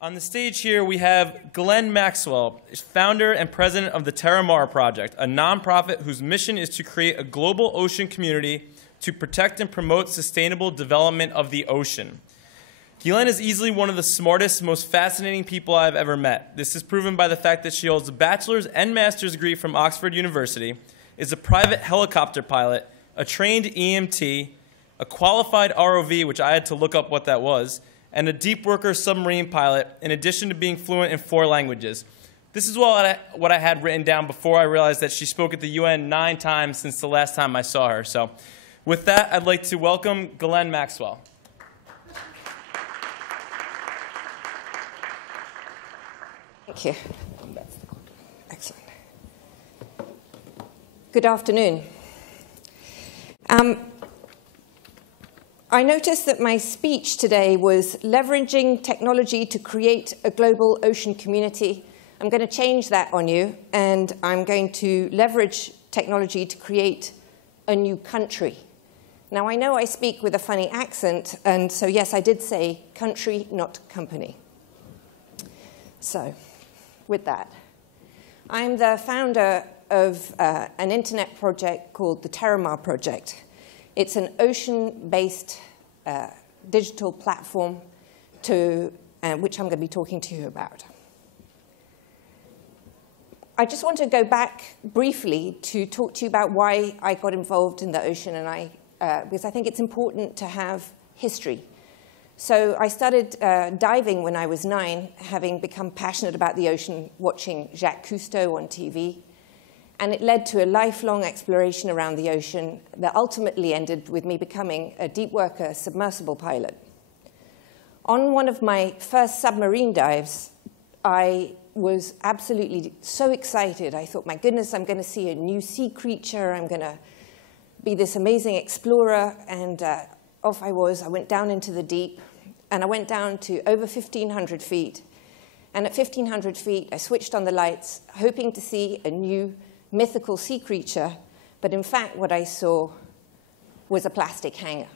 On the stage here, we have Ghislaine Maxwell, founder and president of the TerraMar Project, a nonprofit whose mission is to create a global ocean community to protect and promote sustainable development of the ocean. Ghislaine is easily one of the smartest, most fascinating people I've ever met. This is proven by the fact that she holds a bachelor's and master's degree from Oxford University, is a private helicopter pilot, a trained EMT, a qualified ROV, which I had to look up what that was, and a deep worker submarine pilot, in addition to being fluent in 4 languages. This is what I had written down before I realized that she spoke at the UN 9 times since the last time I saw her. So with that, I'd like to welcome Ghislaine Maxwell. Thank you. Excellent. Good afternoon. I noticed that my speech today was leveraging technology to create a global ocean community. I'm going to change that on you, and I'm going to leverage technology to create a new country. Now, I know I speak with a funny accent, and so yes, I did say country, not company. So, with that, I'm the founder of an internet project called the TerraMar Project. It's an ocean-based digital platform which I'm going to be talking to you about. I just want to go back briefly to talk to you about why I got involved in the ocean, and because I think it's important to have history. So I started diving when I was 9, having become passionate about the ocean, watching Jacques Cousteau on TV. And it led to a lifelong exploration around the ocean that ultimately ended with me becoming a deep worker submersible pilot. On one of my first submarine dives, I was absolutely so excited. I thought, my goodness, I'm going to see a new sea creature. I'm going to be this amazing explorer. And off I was. I went down into the deep. And I went down to over 1,500 feet. And at 1,500 feet, I switched on the lights, hoping to see a new mythical sea creature, but in fact what I saw was a plastic hanger.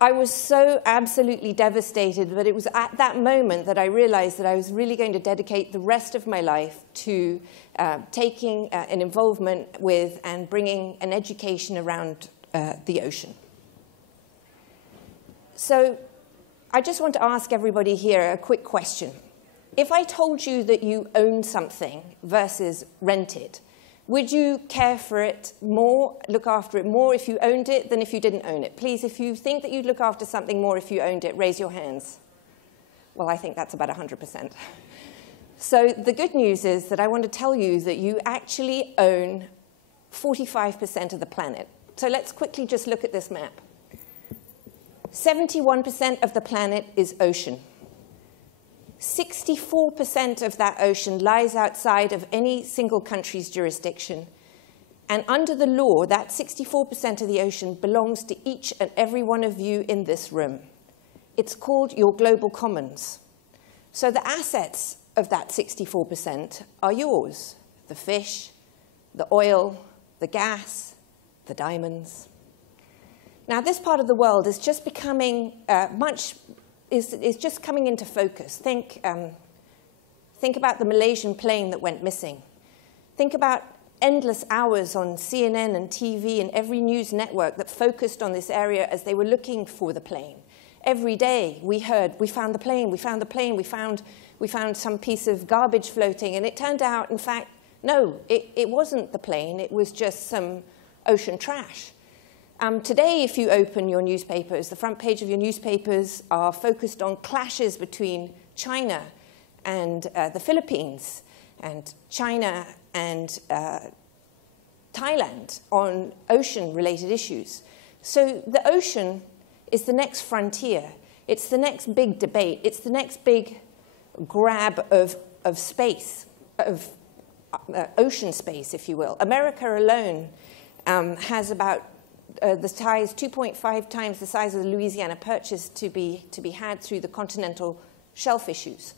I was so absolutely devastated, but it was at that moment that I realized that I was really going to dedicate the rest of my life to taking an involvement with and bringing an education around the ocean. So I just want to ask everybody here a quick question. If I told you that you own something versus rent it, would you care for it more, look after it more if you owned it than if you didn't own it? Please, if you think that you'd look after something more if you owned it, raise your hands. Well, I think that's about 100%. So the good news is that I want to tell you that you actually own 45% of the planet. So let's quickly just look at this map. 71% of the planet is ocean. 64% of that ocean lies outside of any single country's jurisdiction. And under the law, that 64% of the ocean belongs to each and every one of you in this room. It's called your global commons. So the assets of that 64% are yours. The fish, the oil, the gas, the diamonds. Now, this part of the world is just becoming is just coming into focus. Think about the Malaysian plane that went missing. Think about endless hours on CNN and TV and every news network that focused on this area as they were looking for the plane. Every day we heard, we found the plane, we found the plane, we found some piece of garbage floating. And it turned out, in fact, no, it wasn't the plane. It was just some ocean trash. Today, if you open your newspapers, the front page of your newspapers are focused on clashes between China and the Philippines, and China and Thailand on ocean-related issues. So the ocean is the next frontier. It's the next big debate. It's the next big grab of space, of ocean space, if you will. America alone has about the size, 2.5 times the size of the Louisiana Purchase to be had through the continental shelf issues.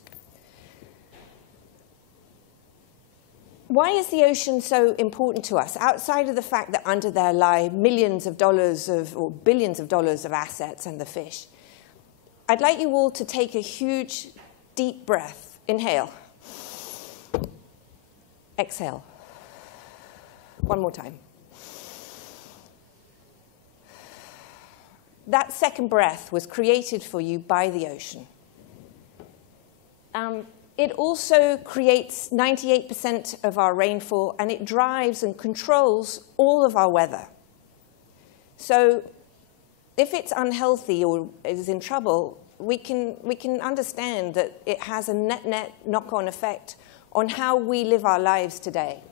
Why is the ocean so important to us? Outside of the fact that under there lie millions of dollars or billions of dollars of assets and the fish, I'd like you all to take a huge, deep breath. Inhale. Exhale. One more time. That second breath was created for you by the ocean. It also creates 98% of our rainfall, and it drives and controls all of our weather. So if it's unhealthy or is in trouble, we can understand that it has a net knock-on effect on how we live our lives today.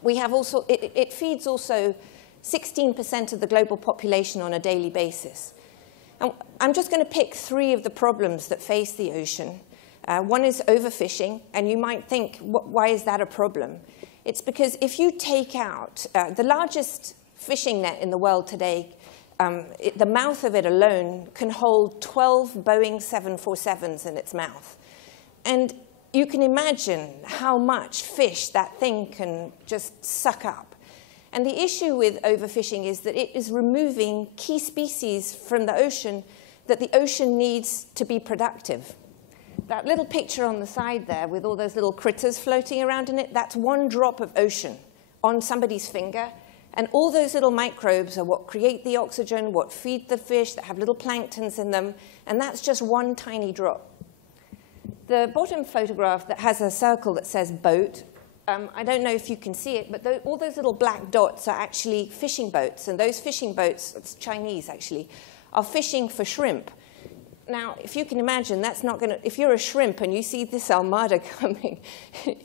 We have also, it feeds also 16% of the global population on a daily basis. And I'm just going to pick 3 of the problems that face the ocean. One is overfishing, and you might think, why is that a problem? It's because if you take out the largest fishing net in the world today, the mouth of it alone can hold 12 Boeing 747s in its mouth. And you can imagine how much fish that thing can just suck up. And the issue with overfishing is that it is removing key species from the ocean that the ocean needs to be productive. That little picture on the side there with all those little critters floating around in it, that's 1 drop of ocean on somebody's finger. And all those little microbes are what create the oxygen, what feed the fish, that have little planktons in them. And that's just 1 tiny drop. The bottom photograph that has a circle that says boat, I don't know if you can see it, but all those little black dots are actually fishing boats. And those fishing boats, it's Chinese actually, are fishing for shrimp. Now, if you can imagine, that's not going to, if you're a shrimp and you see this armada coming,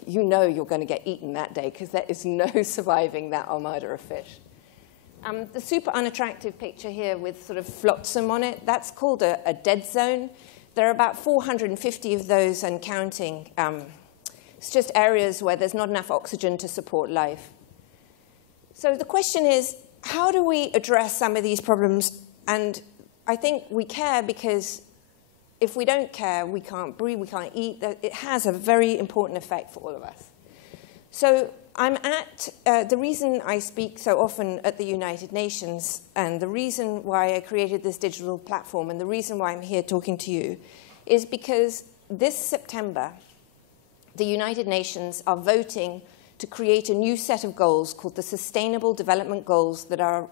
you know you're going to get eaten that day because there is no surviving that armada of fish. The super unattractive picture here with sort of flotsam on it, that's called a dead zone. There are about 450 of those and counting. It's just areas where there's not enough oxygen to support life. So the question is, how do we address some of these problems? And I think we care because if we don't care, we can't breathe, we can't eat. It has a very important effect for all of us. So I'm at, the reason I speak so often at the United Nations, and the reason why I created this digital platform, and the reason why I'm here talking to you, is because this September, the United Nations are voting to create a new set of goals called the Sustainable Development Goals that are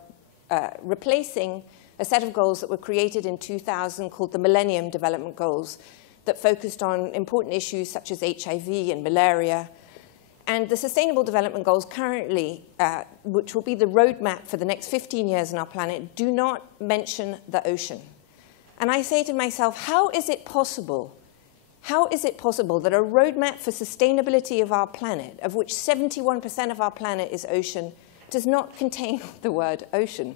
replacing a set of goals that were created in 2000 called the Millennium Development Goals that focused on important issues such as HIV and malaria. And the Sustainable Development Goals currently, which will be the roadmap for the next 15 years on our planet, do not mention the ocean. And I say to myself, how is it possible? How is it possible that a roadmap for sustainability of our planet, of which 71% of our planet is ocean, does not contain the word ocean?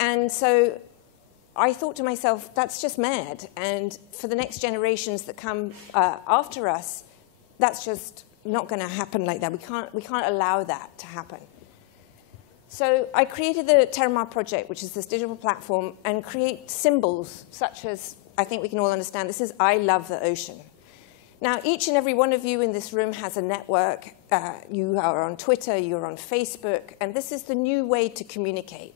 And so I thought to myself, that's just mad. And for the next generations that come after us, that's just not going to happen like that. We can't allow that to happen. So I created the TerraMar Project, which is this digital platform, and create symbols such as, I think we can all understand, this is I love the ocean. Now, each and every one of you in this room has a network. You are on Twitter, you're on Facebook, and this is the new way to communicate.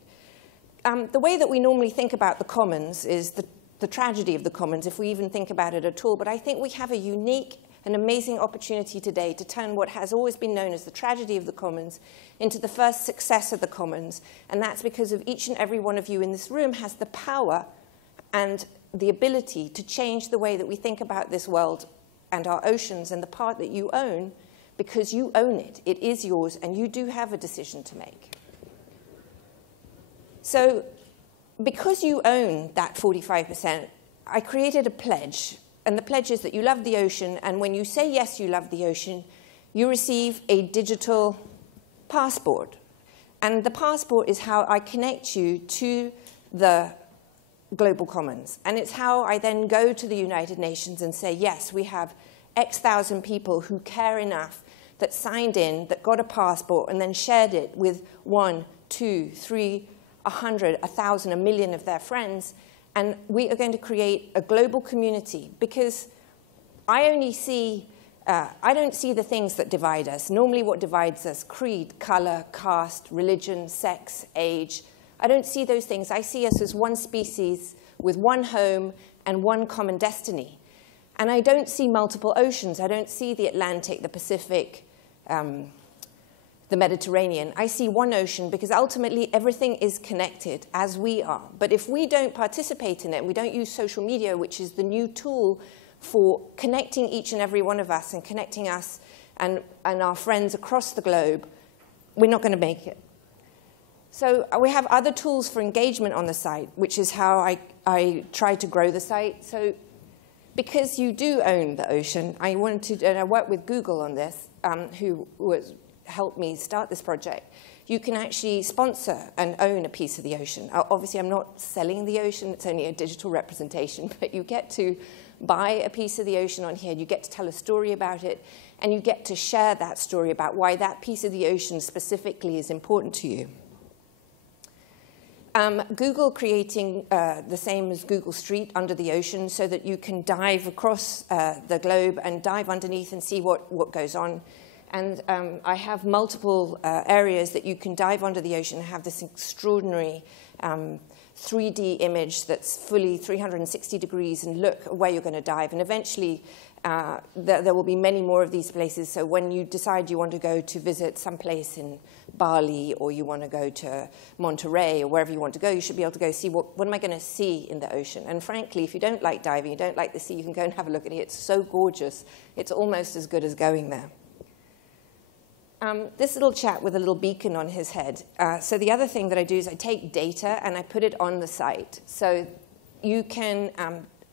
The way that we normally think about the commons is the tragedy of the commons, if we even think about it at all. But I think we have a unique and amazing opportunity today to turn what has always been known as the tragedy of the commons into the first success of the commons. And that's because of each and every one of you in this room has the power and the ability to change the way that we think about this world and our oceans and the part that you own, because you own it. It is yours, and you do have a decision to make. So because you own that 45%, I created a pledge. And the pledge is that you love the ocean, and when you say yes, you love the ocean, you receive a digital passport. And the passport is how I connect you to the global commons. And it's how I then go to the United Nations and say, yes, we have X thousand people who care enough that signed in, that got a passport, and then shared it with 1, 2, 3, 100, 1,000, 1 million of their friends. And we are going to create a global community, because I don't see the things that divide us. Normally what divides us, creed, color, caste, religion, sex, age. I don't see those things. I see us as one species with one home and one common destiny. And I don't see multiple oceans. I don't see the Atlantic, the Pacific, the Mediterranean. I see one ocean because ultimately everything is connected as we are. But if we don't participate in it, we don't use social media, which is the new tool for connecting each and every one of us and connecting us and our friends across the globe, we're not going to make it. So we have other tools for engagement on the site, which is how I try to grow the site. So because you do own the ocean, I wanted to, and I worked with Google on this, who helped me start this project. You can actually sponsor and own a piece of the ocean. Obviously, I'm not selling the ocean. It's only a digital representation. But you get to buy a piece of the ocean on here. You get to tell a story about it. And you get to share that story about why that piece of the ocean specifically is important to you. Google creating the same as Google Street under the ocean so that you can dive across the globe and dive underneath and see what goes on. And I have multiple areas that you can dive under the ocean and have this extraordinary 3D image that's fully 360 degrees and look where you're going to dive. And eventually, there will be many more of these places. So when you decide you want to go to visit some place in Bali or you want to go to Monterey or wherever you want to go, you should be able to go see what am I going to see in the ocean. And frankly, if you don't like diving, you don't like the sea, you can go and have a look at it. It's so gorgeous. It's almost as good as going there. This little chap with a little beacon on his head. So the other thing that I do is I take data and I put it on the site. So you can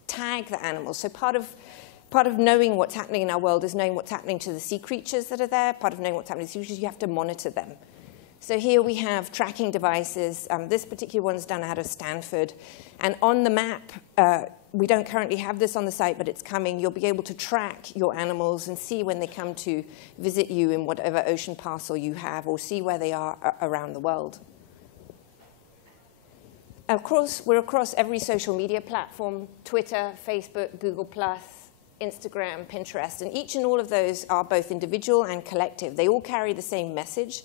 tag the animals. So part of knowing what's happening in our world is knowing what's happening to the sea creatures that are there. Part of knowing what's happening to the sea creatures, you have to monitor them. So here we have tracking devices. This particular one's done out of Stanford. And on the map, we don't currently have this on the site, but it's coming. You'll be able to track your animals and see when they come to visit you in whatever ocean parcel you have, or see where they are around the world. Of course, we're across every social media platform: Twitter, Facebook, Google+, Instagram, Pinterest. And each and all of those are both individual and collective. They all carry the same message.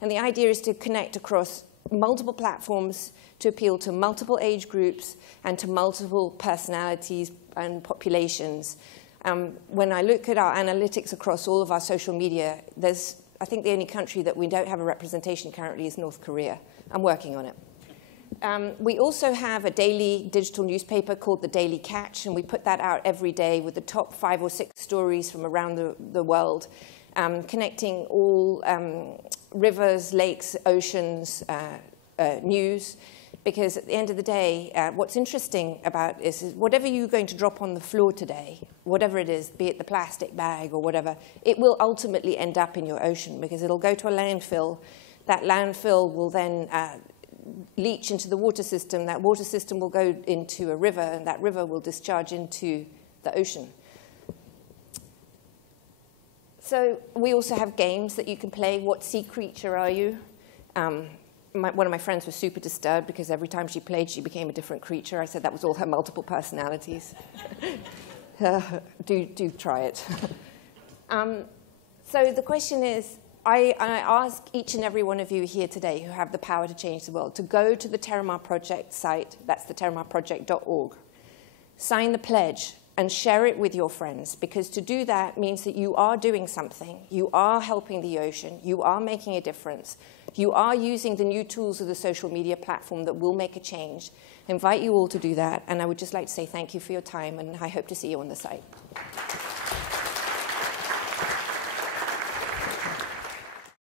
And the idea is to connect across multiple platforms to appeal to multiple age groups and to multiple personalities and populations. When I look at our analytics across all of our social media, I think the only country that we don't have a representation currently is North Korea. I'm working on it. We also have a daily digital newspaper called The Daily Catch, and we put that out every day with the top 5 or 6 stories from around the world, connecting all rivers, lakes, oceans, news. Because at the end of the day, what's interesting about this is whatever you're going to drop on the floor today, whatever it is, be it the plastic bag or whatever, it will ultimately end up in your ocean because it'll go to a landfill. That landfill will then leach into the water system. That water system will go into a river, and that river will discharge into the ocean. So we also have games that you can play. What sea creature are you? One of my friends was super disturbed because every time she played, she became a different creature. I said that was all her multiple personalities. Do try it. So the question is, I ask each and every one of you here today who have the power to change the world to go to the TerraMar Project site, that's the TerraMarProject.org, sign the pledge, and share it with your friends, because to do that means that you are doing something. You are helping the ocean. You are making a difference. You are using the new tools of the social media platform that will make a change. I invite you all to do that, and I would just like to say thank you for your time, and I hope to see you on the site.